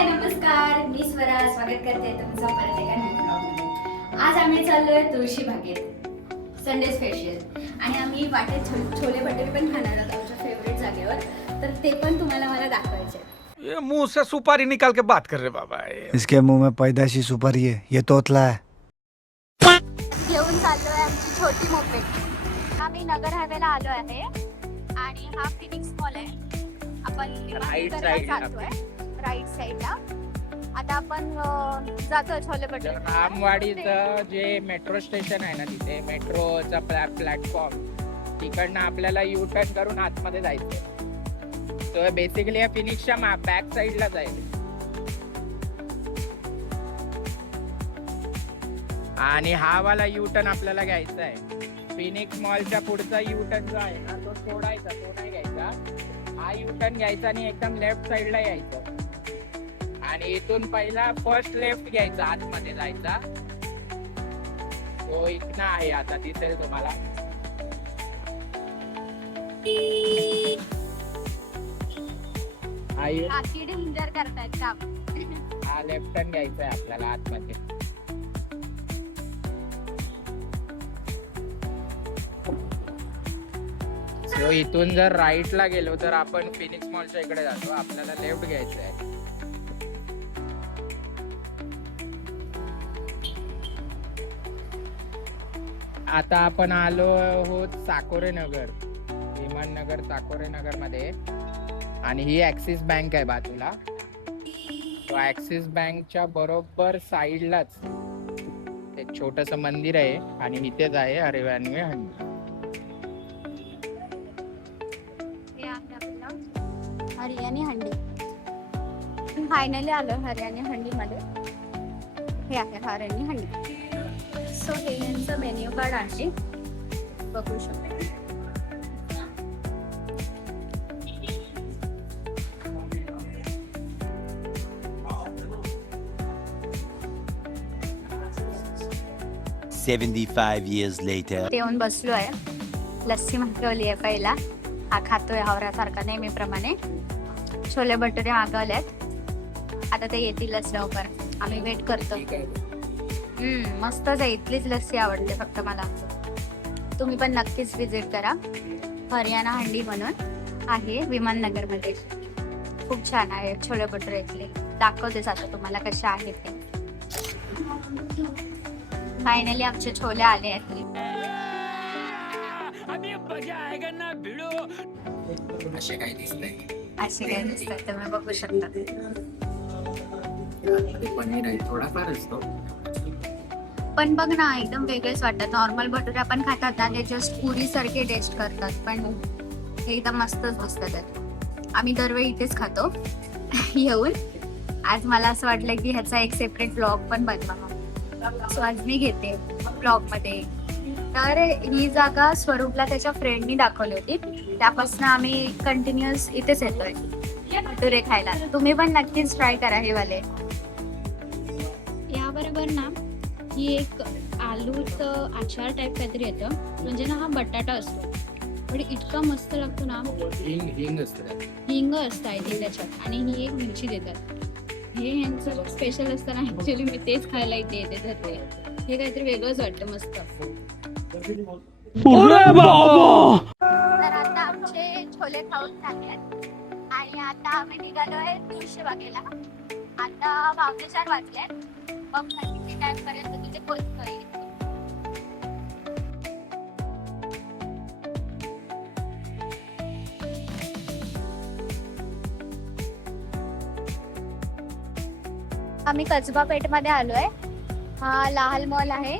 हाय नमस्कार, मी स्वरा स्वागत करते तुमचं परत एका नवीन ब्लॉगमध्ये. आज आम्ही चाललोय तुळशी बागेत संडे स्पेशल आणि आम्ही वाटेत छोले भटुरे पण खाणार आहोत आमच्या फेवरेट जागेवर. तर ते पण तुम्हाला मला दाखवायचे. ये मुंह से सुपारी निकाल के बात कर रहे बाबा. इसके मुंह में पैदाशी सुपारी है, ये तोतला है. घेऊन चाललोय आमची छोटी मोपेट. आम्ही नगर हायवेला आलो आहे आणि हा फिनिक्स मॉल आहे. आपण राईट साईडला. आता आपण जातो छोले भटुरे. रामवाडीचं जे मेट्रो स्टेशन आहे ना, तिथे मेट्रोचा प्लॅटफॉर्म तिकडनं आपल्याला यू टर्न करून आतमध्ये जायचं. तर बेसिकली या फिनिक्सच्या बॅक साईडला जाईल आणि हा वाला यू टर्न आपल्याला घ्यायचा आहे. फिनिक्स मॉलच्या पुढचा यू टर्न जो आहे ना, तो सोडायचा, तो नाही घ्यायचा. हा यू टर्न घ्यायचा आणि एकदम लेफ्ट साईडला यायचं आणि इथून पहिला फर्स्ट लेफ्ट घ्यायचा, आतमध्ये जायचा. तो इथनं आहे, आता दिसेल तुम्हाला. डेंजर करतायत काम. हा लेफ्ट टर्न घ्यायचा आहे आपल्याला आतमध्ये. सो इथून जर राईटला गेलो तर आपण फिनिक्स मॉलच्या इकडे जातो. आपल्याला लेफ्ट घ्यायचं आहे. आता आपण आलो आहोत साकोरे नगर, विमाननगर साकोरे नगर मध्ये. आणि ही ऍक्सिस बँक आहे बाजूला. तो ऍक्सिस बँकच्या बरोबर साईडलाच एक छोटस मंदिर आहे आणि इथेच आहे हरियाणवी हंडी. हरियाणी हंडी. फायनली आलो हरियाणी हंडी मध्ये. हे आहे हरियाणी हंडी. सो हे यांचं मेन्यू कार्ड आहे, बघू शकतो. years later. येऊन बसलो आहे. लस्सी मागवली आहे पहिला. हा खातोय हावऱ्यासारखा नेहमीप्रमाणे. छोले भटुरे मागवलेत. आता ते येतीलच लवकर. आम्ही वेट करतो. मस्तच आहे. इथलीच लस्सी आवडते फक्त मला. तुम्ही पण नक्कीच विजिट करा. हरियाणा हंडी म्हणून आहे विमाननगर मध्ये. खूप छान आहे छोले भटुरे इथले. दाखवतेच आता तुम्हाला कसे आहेत ते. फायनली आमचे छोले आले आहेत. असे काही दिसतंय. असे काय दिसतात तुम्ही बघू शकता. पनीर आहे थोडाफार असतो, पण बघ ना, एकदम वेगळेच वाटतात. नॉर्मल भटुरे आपण खातात ना, ते जस्ट पुरी सारखे टेस्ट करतात, पण हे एकदम मस्तच बसतात. आम्ही दरवेळी इथेच खातो येऊन. आज मला असं वाटलं की ह्याचा एक सेपरेट ब्लॉग पण बनवा. सो आज मी घेते ब्लॉग मध्ये. तर ही जागा स्वरूपला त्याच्या फ्रेंडनी दाखवली होती. त्यापासून आम्ही कंटिन्युअस इथेच येतोय भटुरे खायला. तुम्ही पण नक्कीच ट्राय करा हे वाले. याबरोबर ना ही एक आलूचं आचार टाईप काहीतरी येतं. म्हणजे ना हा बटाटा असतो, पण इतका मस्त लागतो ना. हिंग असतं, हिंग असतं आय थिंक त्याच्यात. आणि ही एक मिरची देतात. हे ह्यांचं स्पेशल असतं ना. ऍक्च्युली मी तेच खायला इथे येते. तर ते हे काहीतरी वेगळंच वाटतं, मस्त. तर आता आमचे छोले खाऊन झाले आणि आता आम्ही निघालोय तुळशी बागेला. आता 4:15 वाजले. मग किती टाइम पर्यंत तिथे पोहोचतोय. आम्ही कसबा पेठ मध्ये आलोय. हा लाल मॉल आहे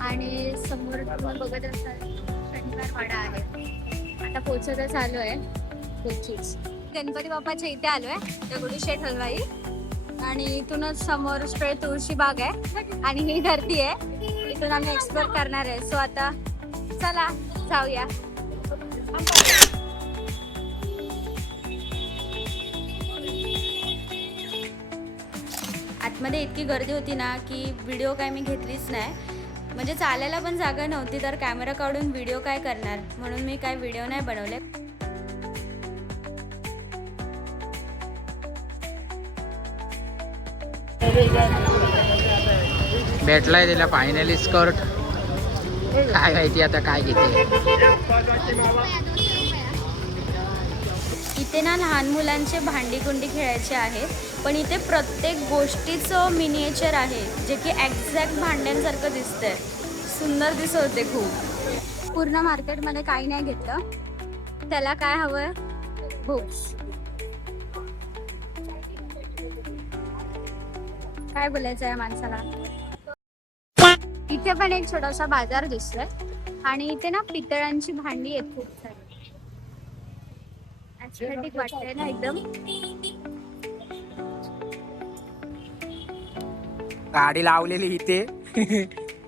आणि समोर तुम्ही बघत असाल शनिवारवाडा आहे. आता पोहोचतच आलोय. गणपती बाप्पाच्या इथे आलोय, दगडूशेठ हलवाई. आणि इथूनच समोर स्ट्रेट तुळशी बाग आहे आणि ही धरती आहे. इथून आम्ही एक्सप्लोर करणार आहे. सो आता चला जाऊया. आतमध्ये इतकी गर्दी होती ना की व्हिडिओ काय मी घेतलीच नाही. म्हणजे चालायला पण जागा नव्हती, तर कॅमेरा काढून व्हिडिओ काय करणार, म्हणून मी काय व्हिडिओ नाही बनवले. भेटलाय तिला फायनली स्कर्ट. काय माहिती आता काय घेते. इथे ना लहान मुलांचे भांडी कुंडी खेळायचे आहे, पण इथे प्रत्येक गोष्टीचं मिनिएचर आहे जे की एक्झॅक्ट भांड्यांसारखं दिसतंय. सुंदर दिसत होते खूप. पूर्ण मार्केटमध्ये काही नाही घेतलं. त्याला काय हवंय? बुक्स. काय बोलायचं आहे माणसाला. इथे पण एक छोटासा बाजार दिसतोय आणि इथे ना पितळांची भांडी आहेत खूप सारी. ऍस्थेटिक वाटतंय ना एकदम. गाडी लावलेली इथे.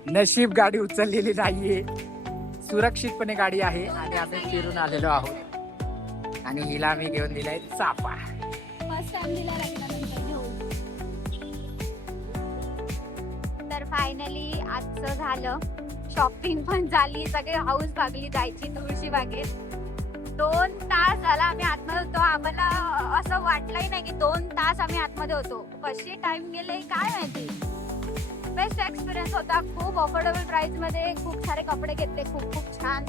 नशीब गाडी उचललेली नाहीये. सुरक्षितपणे गाडी आहे आणि आम्ही फिरून आलेलो आहोत. आणि हिला मी घेऊन दिलाय चाफा. फर्स्ट टाइम दिला लग्नानंतर घेऊन. तर फायनली आजचं झालं. शॉपिंग पण झाली. सगळे हाऊस भागली जायची तुळशी बागेत. 2 तास झाला आम्ही आतमध्ये होतो. आम्हाला असं वाटलंही नाही की 2 तास आम्ही आतमध्ये होतो. कशी टाइम गेले काय माहिती. बेस्ट एक्सपिरियन्स होता. खूप अफोर्डेबल प्राइस मध्ये खूप सारे कपडे घेतले. खूप खूप छान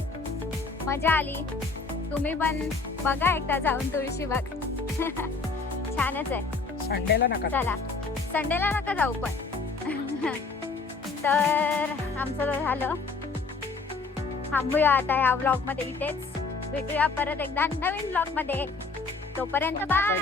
मजा आली. तुम्ही पण बघा एकदा जाऊन तुळशीबाग. छानच आहे. संडेला नका. चला संडेला नका जाऊ पण. तर आमचं तर झालं. थांबूया आता या व्लॉग मध्ये इथेच. भेटूया परत एकदा नवीन व्लॉग मध्ये. तोपर्यंत बाय.